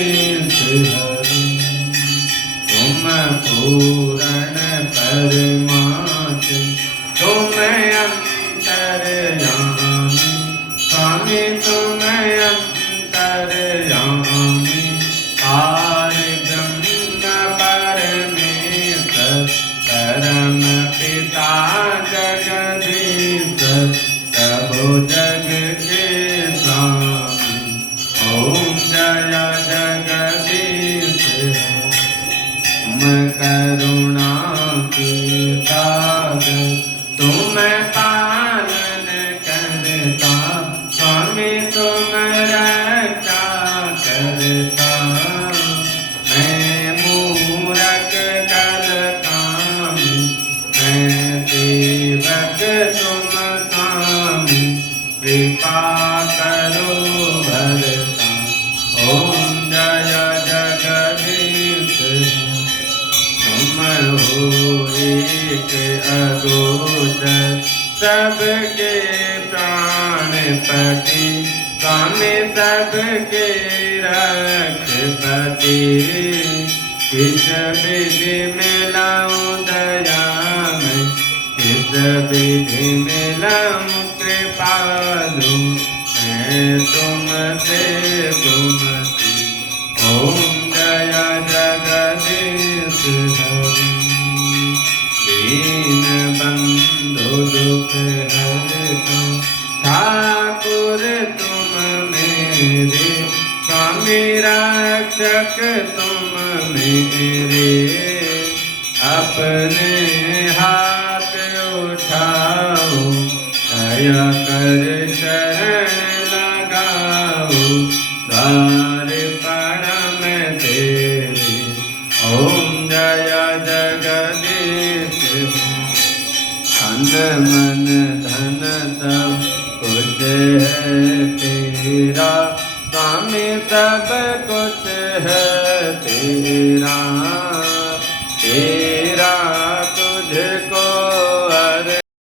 हरि। तुम पूर्ण परमात्म तुम अंतर्यामी स्वामी तुम अंतर्यामी आदि ब्रह्म परमेश्वर परम पिता जगदीश्वर प्रभु जग के स्वामी। ओम जय जगदीश तुम करुणा के सागर तुम पालन करता स्वामी तुम रक्षा करता। मैं मूरख कल कामी मैं सेवक तुम स्वामी कृपा करो भरता। ओम जय जगदीश तुम हो एक अगोचर सबके प्राणपति स्वामी सबके रक्षपति। किस विधि मिलाऊं दया में किस विधि मिलाऊं कृपालु मैं तुमसे तुमसी। ओम जय जगदीश हरि। दीन बंधु दुख हरता ठाकुर तुम मेरे स्वामी रक्षक तुम मेरे। अपने हाथ उठाओ दया कर शरण लगाओ द्वार परम तेरे। ओम जय जगदीश तन मन धन सब कुछ है तेरा स्वामी सब कुछ है तेरा।